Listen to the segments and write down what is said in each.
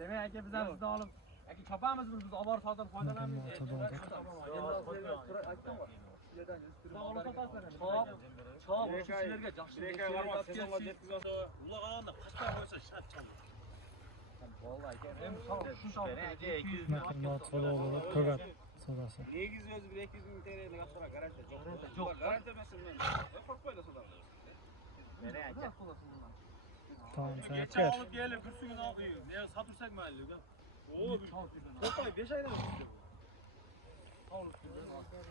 Demek aka biz ham sizni olib aka chopamizmi biz obor sotib foydalanamiz. Chop, sizlarga yaxshi ulag'anda qashqar qo'ysa shart chop. Vallahi aka men shuncha aka 200 Matnot so'rovlar ko'gat sadasi. Negiz o'zi 200 ming TL ga yaxshiroq garantiya yo'q. Garantiya emasmi? Qo'rqmaylar sizlar. Nere aka? Tamam sen Geçen ber. alıp gelip bir suyun alıyor. Ne satırsak mı halde lan? Oo bir Topay 5 ayda mı?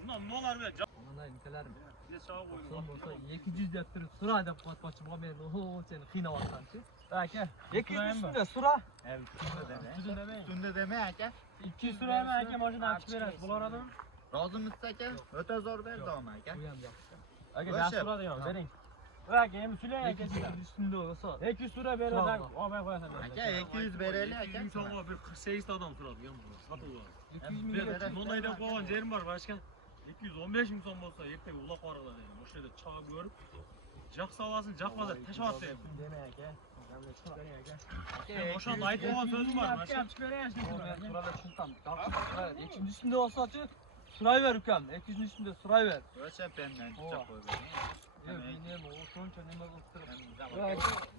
Bundan ne olar be? Mana nikalar Bir sağa koydum. son bo'lsa 200 deb turib sura deb qo'ymoqchi bo'lmaydi. Oho, seni qiynayapsan-chi. Aka, 200 üstünde sura. Evet, Üstünde üstünde deme aka. 200 sura mı aka mashina olib chiqib berasiz. Bular adam. Rozimizsiz aka? O'ta zo'r berdi ama aka. Bu ham yaxshi. Aka, yaxshi sura degan, bering. Aka, endi sulang aka. Üstünde olsa 200 sura beradi. Olmay qo'yasan. Aka 200 bereli aka. İnsanlar bir 48 adam turadi yan burada. Satılıyor. 200 ming Bir Nonaydan qo'ygan yerim var başkan. 215 ming so'm bo'lsa ertaga uloq boradi. O'sha yerda chaqib ko'rib, jaqsa olasın, jaqmasa tashlab atdi. Deme aka. O'shanda aytib qo'ygan so'zim bor başkan. Burada tutam. 200 üstünde olsa-chi, surayver ukam. 200 üstünde surayver. O'sha benden chiqib qo'ydi. Yo'q, men ham o shuncha nima bo'lib turibdi.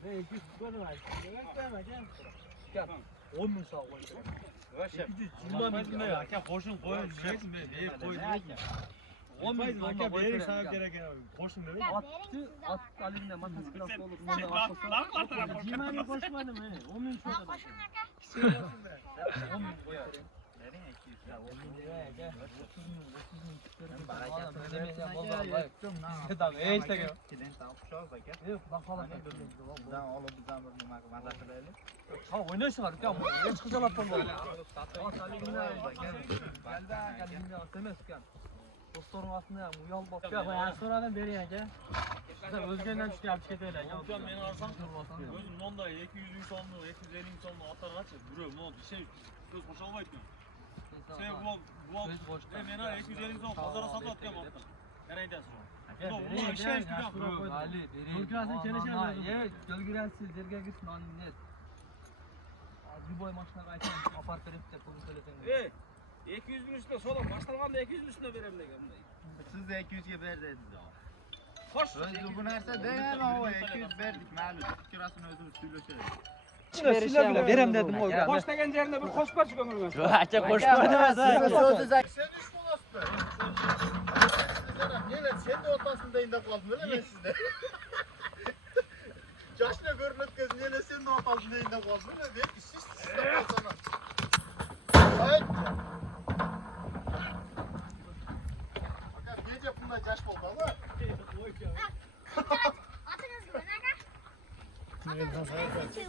Ne 200 ko'rib aytdim. 10 ming so'm qo'ydi. O'sha Bundan bizimle aka qo'shin qo'yib yeyapsiz men berib qo'ydim. 10 ming so'm aka qo'yib bering sabab kerak qo'shin dedik. At alimda mototsiklda bo'lib, bundan asosan. Jimani qo'shmadim, 10 ming so'm. 10 ming qo'yar. bering 200. Ya 10 ming aka. 30 ming tushirib. Keling topishamiz aka. Yo'q, baholat. Bizdan olib bizdan bir nima maza qilaylik. Ha, o'ynaysan ukam. Hech xijolatdan bo'ldi. Emas ukam. Do'stlarim aslında ham uyalib qolib. Ben so'radim bering aka. Sizlar o'zgadan tushib ketaylar aka. Ukam meni olsam, o'zim nonda 200 ming so'mni, 250 ming so'mni otargacha birov non şey so'z qo'sha olmaydi. Sen bu men 250 ming so'm bozorga sotayotgan bo'ldim. Qara aytasiz. Bu ish tugan. Ali, bering. Turkiyasini kelishamiz. Evet, gölgirasiz, dergagiz noningiz. Любой машinaga aytsangiz, apart berib deb pul to'lasangiz. 200 ming üstüne so'lab boshqalganda 200 ming üstüne berem degan. Siz de 200 ga ber dedingiz. Xo'sh, o'zi bu narsa deyman, o 200 berdik, ma'lum. Kirasini o'zimiz to'lashamiz. Sizlar bilan berem dedim o. Boshlagan yerine bir qo'shib berchi ko'ngilmas. Aka qo'shib emas. Sen iş bulasın. Yine sen de ortasında indi kaldın öyle mi sizde? Yaşına görünüp gözün yine sen de ortasında indi kaldın öyle değil mi? Siz sana. Hayır. Fakat gece bundan yaş oldu ama. Atınız gibi ne kadar? Nereden sayar? Atınız gibi.